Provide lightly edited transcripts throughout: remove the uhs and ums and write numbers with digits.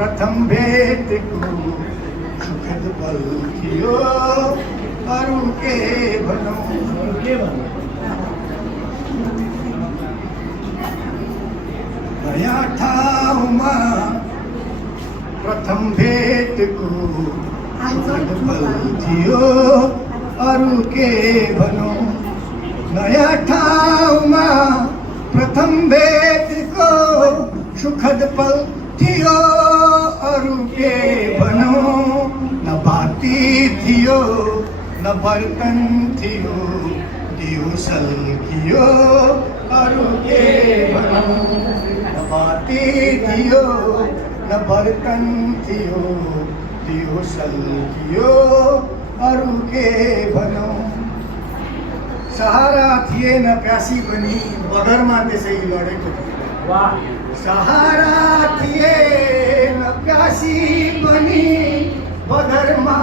प्रथम भेटको सुखद पल थियो अरू के भनौँ नयाँ ठाउँमा प्रथम भेटको सुखद पल थियो अरू के भनौँ नयाँ ठाउँमा प्रथम भेटको सुखद पल थियो अरू के भनौँ न बाती थियो न बर्तन थियो दियो सल्कियो अरू के भनौँ न बाती थियो न बर्तन थियो दियो सल्कियो अरू के भनौँ सहारा थिएन प्यासी पनि बगरमा त्यसै लडेको थियो सहारा थिएन प्यासी पनि बगरमा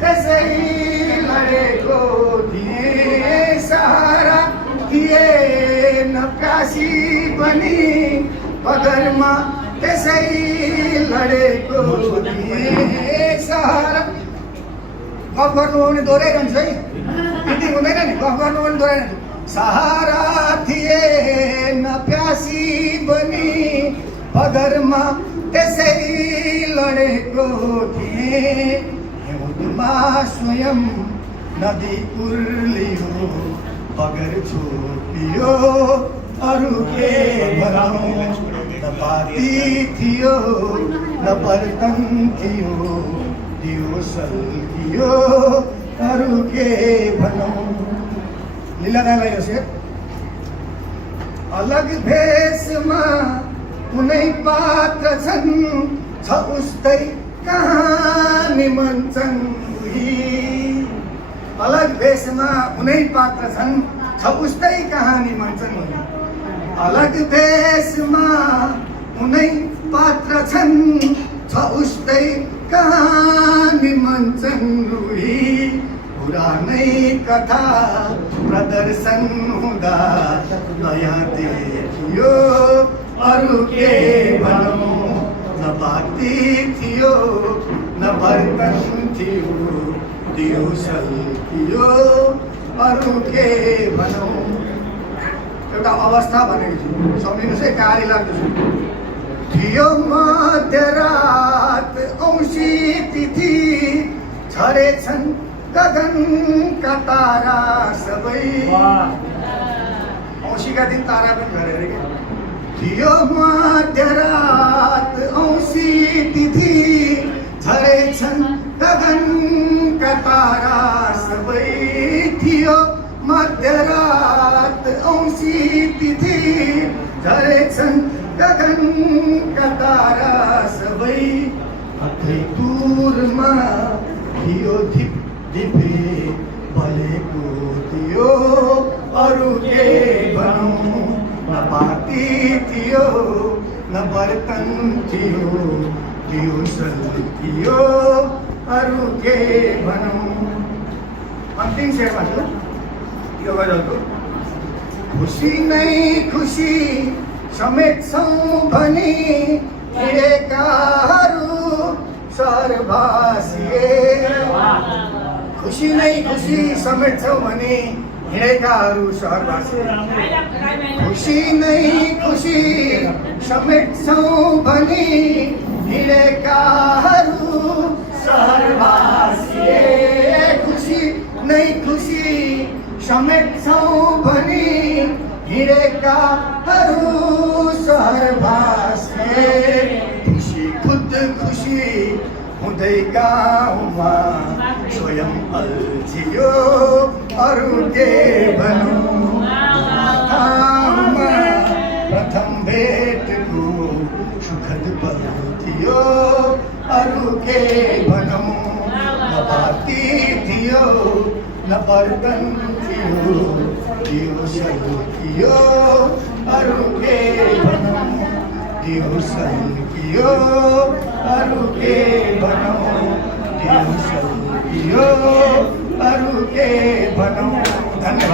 त्यसै लडेको थिए सहारा थिएन प्यासी पनि बगरमा त्यसै लडेको थिए सहारा गफ गर्नु हो भने दोहोऱ्याइरहन्छ है हिन्दी हुँदैन नि गफ गर्नु हो भने दोहोऱ्याइरहन्छ सहारा थिएन प्यासी बनी बगरमा त्यसै लडेको थिए हिउँदमा स्वयं नदी उर्लियो बगर छोपियो अरू के भनौँ न बाती थियो न बर्तन थियो दियो सल्कियो अरू के भनौँ लीलादालाई यो शेर अलग भेषमा कुनै पात्र छन् छ उस्तै कहानी मन्छन् उही अलग भेषमा कुनै पात्र छन् छ उस्तै कहानी मन्छन् उही अलग भेषमा कुनै पात्र छन् छ उस्तै कहानी मन्छन् उही पुरानै कथा प्रदर्शन हुँदा नयाँ देखियो अरू के भनौँ न बाती थियो न बर्तन थियो दियो सल्कियो अरू के भनौँ एउटा अवस्था भनेको छु सम्झिनुहोस् है गाली लाग्दछ थियो मध्यरात औँसी तिथि झरेछन् गगनका तारा सबै औँसीका दिन तारा पनि झरे अरे क्या थियो मध्यरात औँसी तिथि झरेछन् गगनका तारा सबै थियो मध्यरात औँसी तिथि झरेछन् गगनका तारा सबै अथै दूरमा थियो दिपे बलेको थियो अरू के भनौँ न बाती थियो न बर्तन थियो दियो सल्कियो अरू के भनौँ अन्तिम शेरमा छु यो गजलको खुसी नै खुसी समेट्छौँ भनी हिँडेकाहरू सहरवासिए खुसी नै खुसी समेट्छौँ भने हिँडेकाहरू सहरवासी खुसी नै खुसी समेट्छौँ भने हिँडेकाहरू सहरवासी खुसी नै खुसी समेट्छौँ भने हिँडेकाहरू सहरवासी खुसी खुद खुसी हुँदै गाउँमा स्वयं अल्झियो अरू के भनौँ ठाउँमा प्रथम भेटको सुखद पल थियो अरू के भनौँ न बाती थियो न बर्तन थियो दियो सल्कियो अरू के भनौँ दियो सल्कियो अरू के भनौँ दियो सल्कियो अरू के भनौँ धन्यवाद।